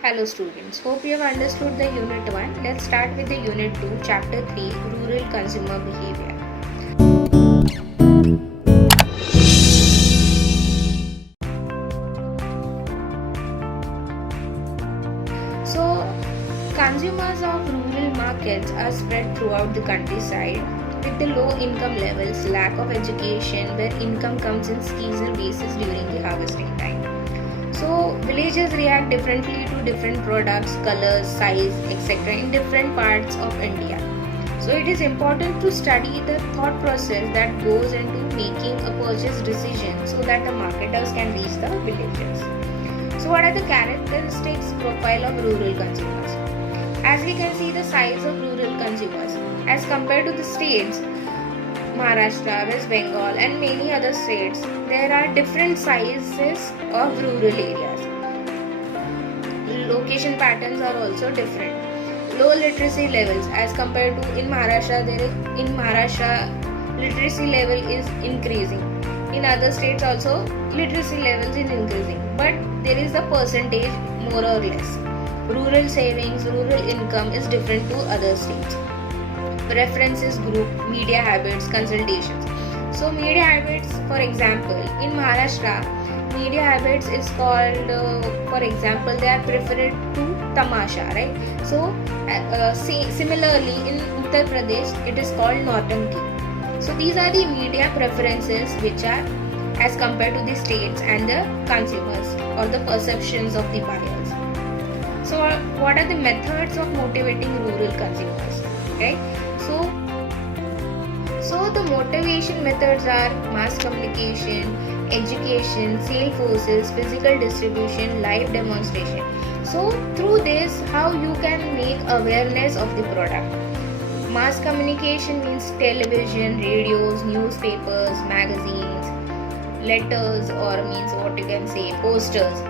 Hello students, hope you have understood the unit 1. Let's start with the unit 2, chapter 3, rural consumer behavior. So, consumers of rural markets are spread throughout the countryside with the low income levels, lack of education, where income comes in seasonal basis during the harvesting time. So, villagers react differently to different products, colors, size, etc. in different parts of India. So, it is important to study the thought process that goes into making a purchase decision so that the marketers can reach the villagers. So, what are the characteristics profile of rural consumers? As we can see, the size of rural consumers as compared to the states, Maharashtra, West Bengal, and many other states, there are different sizes of rural areas. Location patterns are also different. Low literacy levels as compared to in Maharashtra, literacy level is increasing. In other states also literacy levels is increasing, but there is a percentage more or less. Rural savings, rural income is different to other states. Preferences group, media habits, consultations. So media habits, for example, in Maharashtra, media habits is called, for example, they are preferred to tamasha, right? So similarly in Uttar Pradesh, it is called Nautanki. So these are the media preferences which are as compared to the states and the consumers or the perceptions of the buyers. So what are the methods of motivating rural consumers, right? So the motivation methods are mass communication, education, sale forces, physical distribution, live demonstration. So through this, how you can make awareness of the product. Mass communication means television, radios, newspapers, magazines, letters, or means what you can say, posters,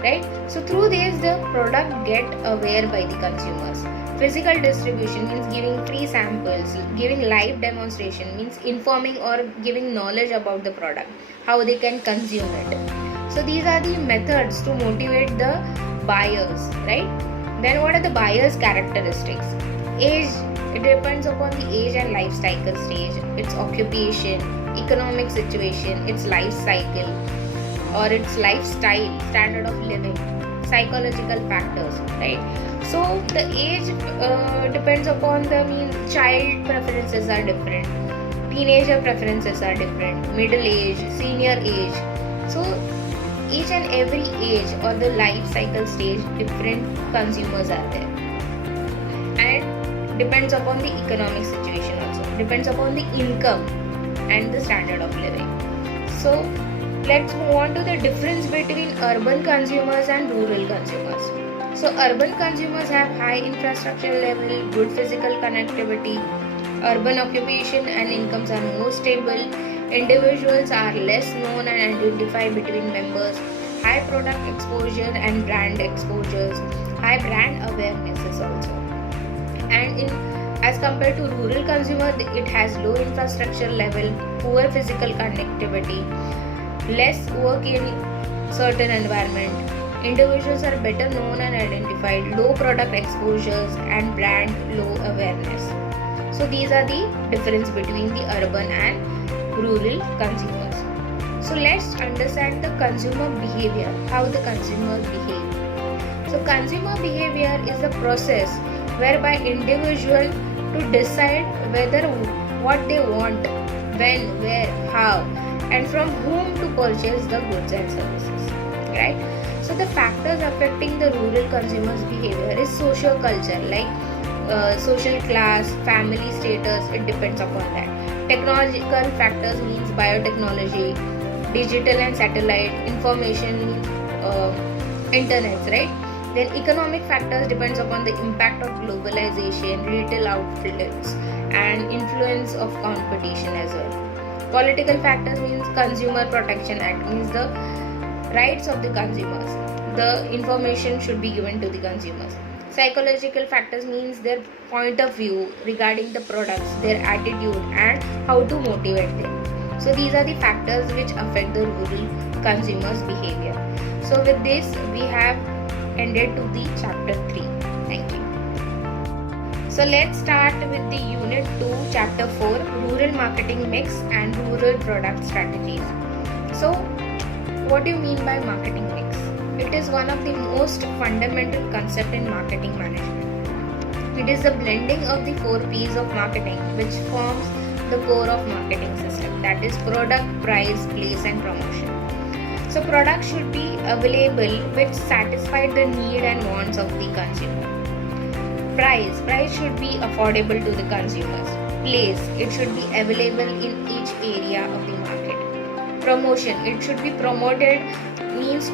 right? So through this, the product get aware by the consumers. Physical distribution means giving free samples. Giving live demonstration means informing or giving knowledge about the product, how they can consume it. So these are the methods to motivate the buyers, right? Then what are the buyers' characteristics? Age, it depends upon the age and life cycle stage, its occupation, economic situation, its life cycle or its lifestyle, standard of living, psychological factors, right? So the age depends upon the child preferences are different, teenager preferences are different, middle age, senior age. So each and every age or the life cycle stage, different consumers are there, and depends upon the economic situation also, depends upon the income and the standard of living. So let's move on to the difference between urban consumers and rural consumers. So urban consumers have high infrastructure level, good physical connectivity, urban occupation and incomes are more stable, individuals are less known and identified between members, high product exposure and brand exposures, high brand awarenesses also. And in as compared to rural consumer, it has low infrastructure level, poor physical connectivity, less work in certain environment, individuals are better known and identified, low product exposures and brand low awareness. So these are the difference between the urban and rural consumers. So let's understand the consumer behavior, how the consumer behave. So consumer behavior is a process whereby individual to decide whether what they want, when, where, how, and from whom to purchase the goods and services, right? So the factors affecting the rural consumers behavior is socio-culture, like social class, family status, it depends upon that. Technological factors means biotechnology, digital and satellite, information means internet, right? Then economic factors depends upon the impact of globalization, retail outlets, and influence of competition as well. Political factors means Consumer Protection Act, means the rights of the consumers. The information should be given to the consumers. Psychological factors means their point of view regarding the products, their attitude, and how to motivate them. So these are the factors which affect the rural consumers' behavior. So with this, we have ended to the chapter 3. Thank you. So let's start with the unit 2, chapter 4, rural marketing mix and rural product strategies. So what do you mean by marketing mix? It is one of the most fundamental concept in marketing management. It is the blending of the 4 P's of marketing which forms the core of marketing system, that is product, price, place and promotion. So product should be available which satisfy the need and wants of the consumer. Price should be affordable to the consumers. Place, it should be available in each area of the market. Promotion, it should be promoted, means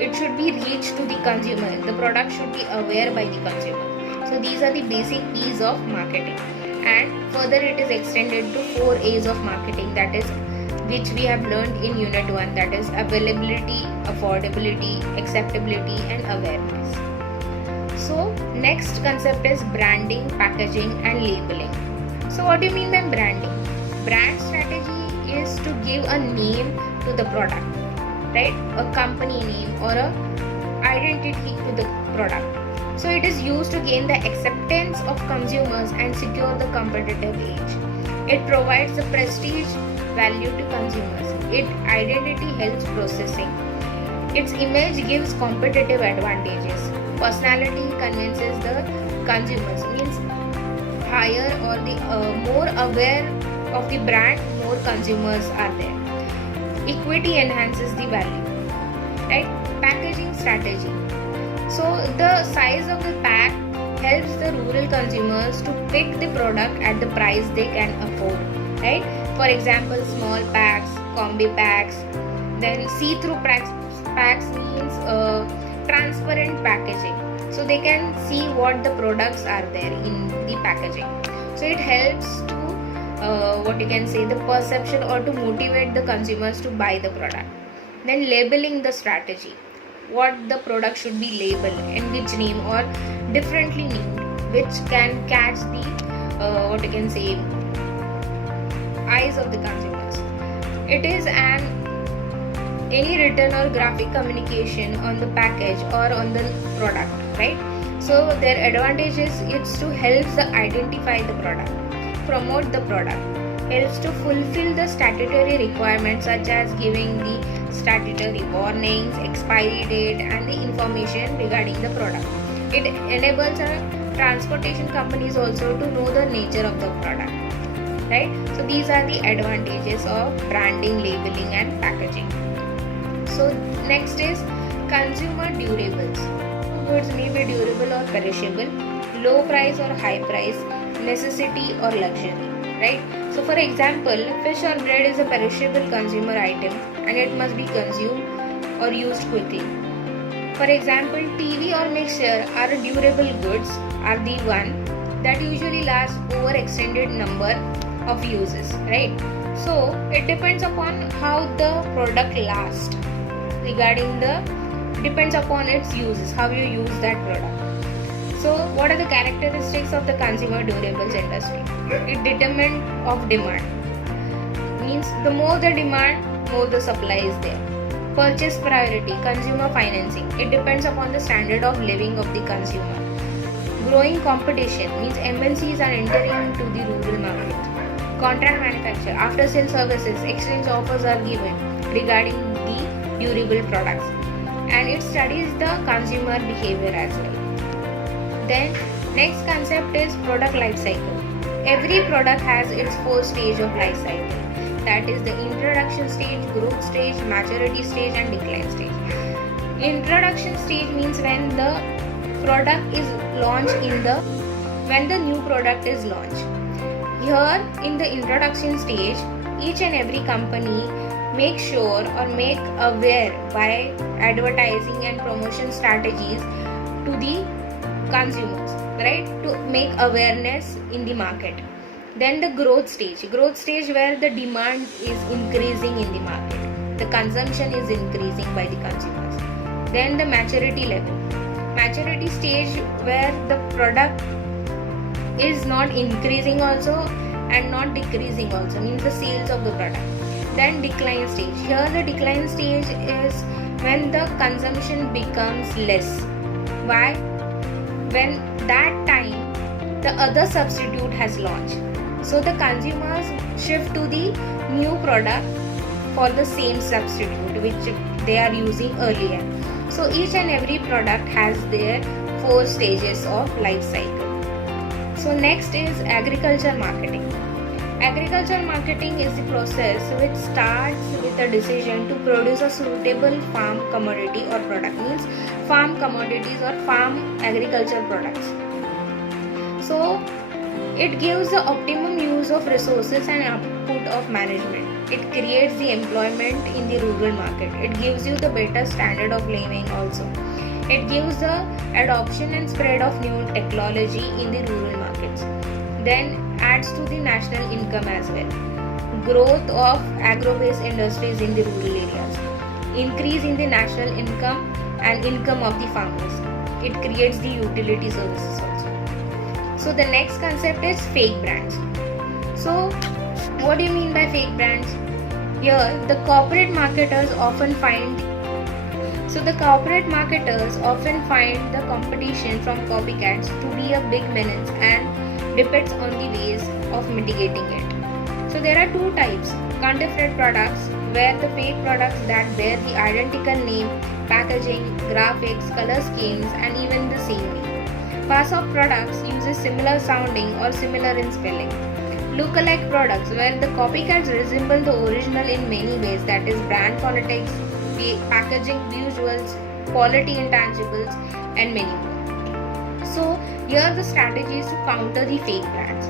it should be reached to the consumer. The product should be aware by the consumer. So these are the basic P's of marketing, and further it is extended to 4 A's of marketing, that is which we have learned in unit 1, that is availability, affordability, acceptability and awareness. So next concept is branding, packaging and labeling. So what do you mean by branding? Brand strategy is to give a name to the product, right? A company name or a identity to the product. So it is used to gain the acceptance of consumers and secure the competitive edge. It provides the prestige value to consumers. Its identity helps processing. Its image gives competitive advantages. Personality convinces the consumers, means higher or the more aware of the brand, more consumers are there. Equity enhances the value, right? Packaging strategy. So the size of the pack helps the rural consumers to pick the product at the price they can afford, right? For example, small packs, combi packs, then see-through packs means transparent packaging, so they can see what the products are there in the packaging. So it helps to what you can say, the perception or to motivate the consumers to buy the product. Then labeling the strategy, what the product should be labeled, in which name or differently named, which can catch the what you can say, eyes of the consumers. It is any written or graphic communication on the package or on the product, right? So their advantage is to help the identify the product, promote the product, helps to fulfill the statutory requirements such as giving the statutory warnings, expiry date and the information regarding the product. It enables transportation companies also to know the nature of the product, right? So these are the advantages of branding, labeling and packaging. So next is consumer durables. Goods may be durable or perishable, low price or high price, necessity or luxury, right? So for example, fish or bread is a perishable consumer item and it must be consumed or used quickly. For example, TV or mixture are durable goods, are the one that usually last over extended number of uses, right? So it depends upon how the product lasts, depends upon its uses, how you use that product. So what are the characteristics of the consumer durables industry? It determined of demand, means the more the demand, more the supply is there. Purchase priority, consumer financing, it depends upon the standard of living of the consumer. Growing competition, means MNCs are entering into the rural market. Contract manufacture, after sale services, exchange offers are given regarding the durable products, and it studies the consumer behavior as well. Then next concept is product life cycle. Every product has its 4 stages of life cycle, that is the introduction stage, growth stage, maturity stage and decline stage. Introduction stage means when the product is launched when the new product is launched. Here in the introduction stage, each and every company make sure or make aware by advertising and promotion strategies to the consumers, right, to make awareness in the market. Then the growth stage where the demand is increasing in the market, the consumption is increasing by the consumers. Then the maturity stage where the product is not increasing also and not decreasing also, means the sales of the product. Then decline stage, here the decline stage is when the consumption becomes less, Why? When that time the other substitute has launched. So the consumers shift to the new product for the same substitute which they are using earlier. So each and every product has their 4 stages of life cycle. So next is agriculture marketing. Agriculture marketing is the process which starts with a decision to produce a suitable farm commodity or product, means farm commodities or farm agriculture products. So it gives the optimum use of resources and output of management. It creates the employment in the rural market. It gives you the better standard of living also. It gives the adoption and spread of new technology in the rural markets. Then adds to the national income as well. Growth of agro-based industries in the rural areas. Increase in the national income and income of the farmers. It creates the utility services also. So the next concept is fake brands. So what do you mean by fake brands? Here the corporate marketers often find the competition from copycats to be a big menace and depends on the ways of mitigating it. So there are 2 types: counterfeit products, where the fake products that bear the identical name, packaging, graphics, color schemes and even the same name. Pass-off products uses similar sounding or similar in spelling. Look-alike products, where the copycats resemble the original in many ways, that is brand phonetics, packaging, visuals, quality intangibles and many more. So here the strategy is to counter the fake brands.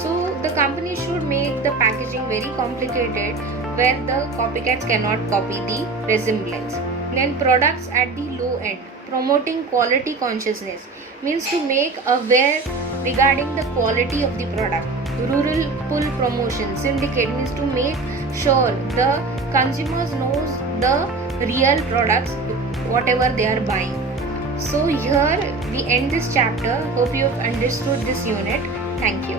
So the company should make the packaging very complicated where the copycats cannot copy the resemblance. Then products at the low end, promoting quality consciousness, means to make aware regarding the quality of the product. Rural pull promotion, syndicate, means to make sure the consumers knows the real products whatever they are buying. So here we end this chapter. Hope you have understood this unit. Thank you.